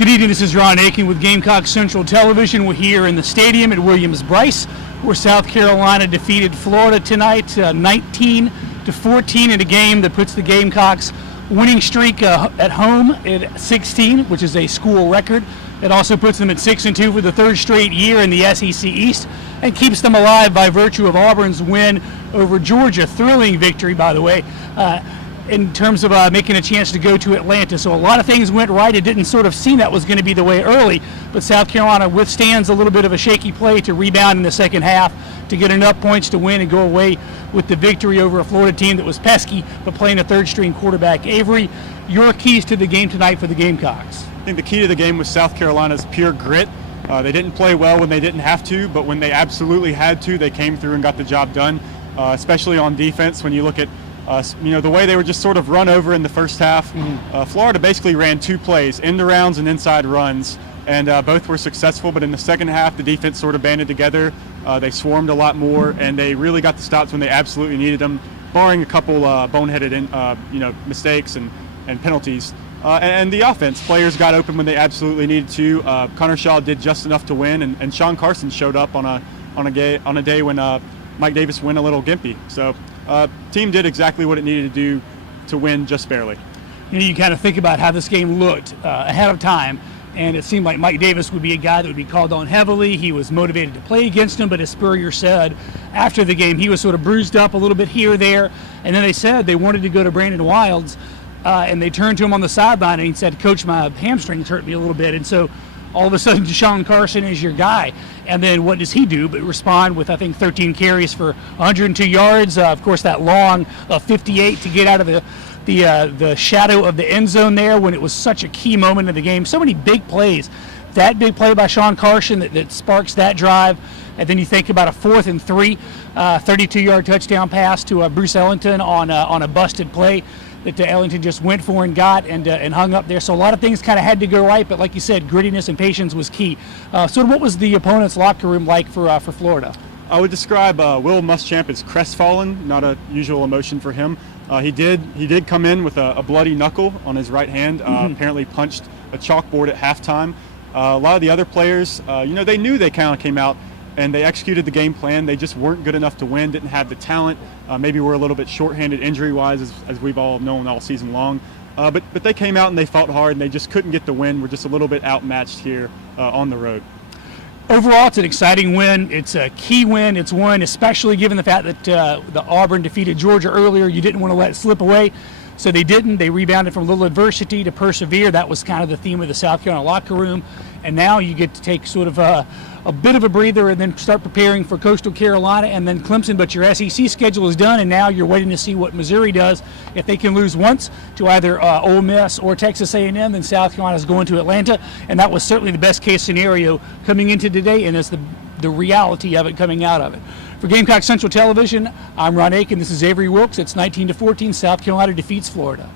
Good evening, this is Ron Aiken with Gamecock Central Television. We're here in the stadium at Williams-Brice, where South Carolina defeated Florida tonight, 19-14 in a game that puts the Gamecocks winning streak at home at 16, which is a school record. It also puts them at 6-2 for the third straight year in the SEC East and keeps them alive by virtue of Auburn's win over Georgia. Thrilling victory, by the way, in terms of making a chance to go to Atlanta. So a lot of things went right. It didn't sort of seem that was going to be the way early, but South Carolina withstands a little bit of a shaky play to rebound in the second half to get enough points to win and go away with the victory over a Florida team that was pesky but playing a third-string quarterback. Avery, your keys to the game tonight for the Gamecocks? I think the key to the game was South Carolina's pure grit. They didn't play well when they didn't have to, but when they absolutely had to, they came through and got the job done, especially on defense. When you look at the way they were just sort of run over in the first half. Florida basically ran two plays, end arounds and inside runs, and both were successful. But in the second half, the defense sort of banded together. They swarmed a lot more, and they really got the stops when they absolutely needed them, barring a couple boneheaded mistakes and penalties. And the offense, players got open when they absolutely needed to. Connor Shaw did just enough to win, and Sean Carson showed up on a day when Mike Davis went a little gimpy. So team did exactly what it needed to do to win, just barely. You kind of think about how this game looked ahead of time, and it seemed like Mike Davis would be a guy that would be called on heavily. He was motivated to play against him, but as Spurrier said after the game, he was sort of bruised up a little bit here or there. And then they said they wanted to go to Brandon Wilds, and they turned to him on the sideline, and he said, "Coach, my hamstrings hurt me a little bit." And so all of a sudden, Sean Carson is your guy. And then what does he do but respond with, I think, 13 carries for 102 yards. Of course, that long 58 to get out of the shadow of the end zone there when it was such a key moment of the game. So many big plays. That big play by Sean Carson that sparks that drive. And then you think about a 4th and 3, 32-yard touchdown pass to Bruce Ellington on a busted play that Ellington just went for and got and hung up there. So a lot of things kind of had to go right, but like you said, grittiness and patience was key. So what was the opponent's locker room like for Florida? I would describe Will Muschamp as crestfallen, not a usual emotion for him. He did come in with a bloody knuckle on his right hand, apparently punched a chalkboard at halftime. A lot of the other players, they knew they kind of came out and they executed the game plan. They just weren't good enough to win, didn't have the talent. Maybe were a little bit shorthanded injury-wise, as we've all known all season long. But they came out and they fought hard, and they just couldn't get the win. We're just a little bit outmatched here on the road. Overall, it's an exciting win. It's a key win. It's one, especially given the fact that the Auburn defeated Georgia earlier. You didn't want to let it slip away. So they didn't. They rebounded from a little adversity to persevere. That was kind of the theme of the South Carolina locker room. And now you get to take sort of a bit of a breather and then start preparing for Coastal Carolina and then Clemson. But your SEC schedule is done, and now you're waiting to see what Missouri does. If they can lose once to either Ole Miss or Texas A&M, then South Carolina is going to Atlanta. And that was certainly the best case scenario coming into today, and it's the reality of it coming out of it. For Gamecock Central Television, I'm Ron Aiken. This is Avery Wilkes. It's 19-14. South Carolina defeats Florida.